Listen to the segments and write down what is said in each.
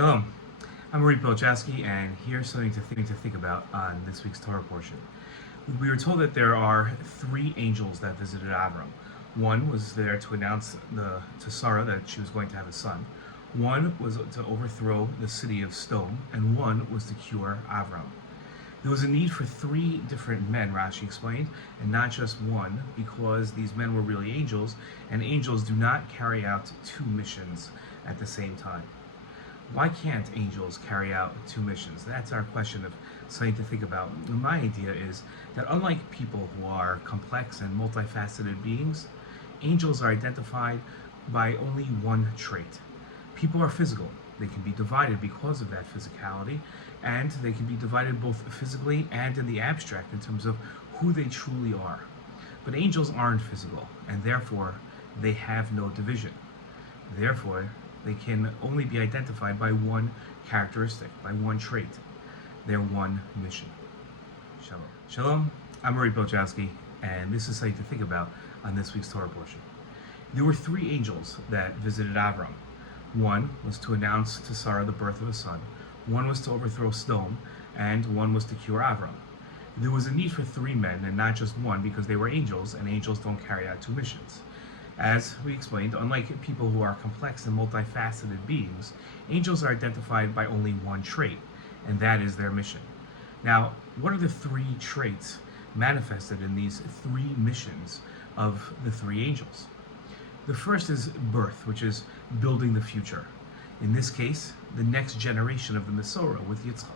Shalom. I'm Marie Pilchowski, and here's something to think about on this week's Torah portion. We were told that there are three angels that visited Avraham. One was there to announce to Sarah that she was going to have a son. One was to overthrow the city of Sodom, and one was to cure Avraham. There was a need for three different men, Rashi explained, and not just one, because these men were really angels, and angels do not carry out two missions at the same time. Why can't angels carry out two missions? That's our question of something to think about. And my idea is that unlike people who are complex and multifaceted beings, angels are identified by only one trait. People are physical. They can be divided because of that physicality, and they can be divided both physically and in the abstract in terms of who they truly are. But angels aren't physical, and therefore they have no division. Therefore, they can only be identified by one characteristic, by one trait, their one mission. Shalom. Shalom, I'm Marie Pilchowski, and this is something to think about on this week's Torah portion. There were three angels that visited Avraham. One was to announce to Sarah the birth of a son, one was to overthrow Sodom, and one was to cure Avraham. There was a need for three men and not just one because they were angels, and angels don't carry out two missions. As we explained, unlike people who are complex and multifaceted beings, angels are identified by only one trait, and that is their mission. Now, what are the three traits manifested in these three missions of the three angels? The first is birth, which is building the future. In this case, the next generation of the Messiah with Yitzchak.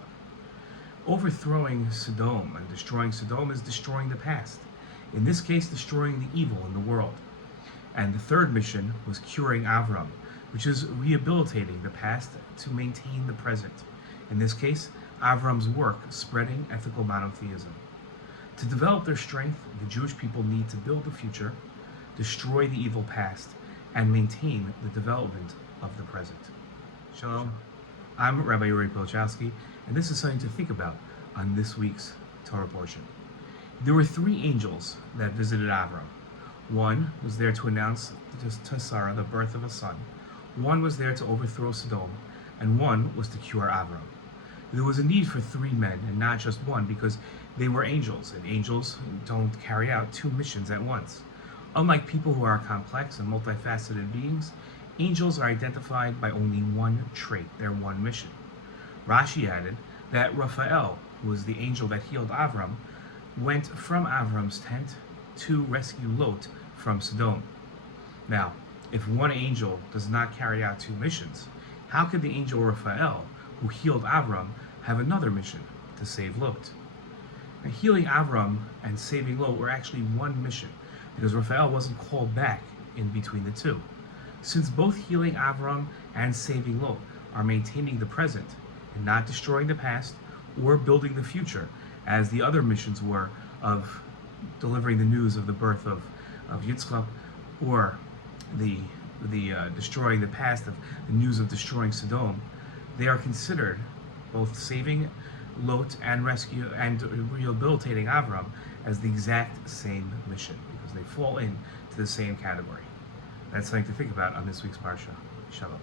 Overthrowing Sodom and destroying Sodom is destroying the past. In this case, destroying the evil in the world. And the third mission was curing Avraham, which is rehabilitating the past to maintain the present. In this case, Avraham's work spreading ethical monotheism. To develop their strength, the Jewish people need to build the future, destroy the evil past, and maintain the development of the present. Shalom. I'm Rabbi Vayera Complete, and this is something to think about on this week's Torah portion. There were three angels that visited Avraham. One was there to announce to Sarah the birth of a son. One was there to overthrow Sodom, and one was to cure Avraham. There was a need for three men and not just one because they were angels, and angels don't carry out two missions at once. Unlike people who are complex and multifaceted beings, angels are identified by only one trait, their one mission. Rashi added that Raphael, who was the angel that healed Avraham, went from Avraham's tent to rescue Lot from Sodom. Now, if one angel does not carry out two missions, how could the angel Raphael, who healed Avraham, have another mission, to save Lot? Now, healing Avraham and saving Lot were actually one mission, because Raphael wasn't called back in between the two. Since both healing Avraham and saving Lot are maintaining the present and not destroying the past or building the future, as the other missions were of delivering the news of the birth of Yitzchak, or the destroying the past of the news of destroying Sodom, they are considered both saving Lot and rescue and rehabilitating Avraham as the exact same mission because they fall into the same category. That's something to think about on this week's Parsha. Shalom.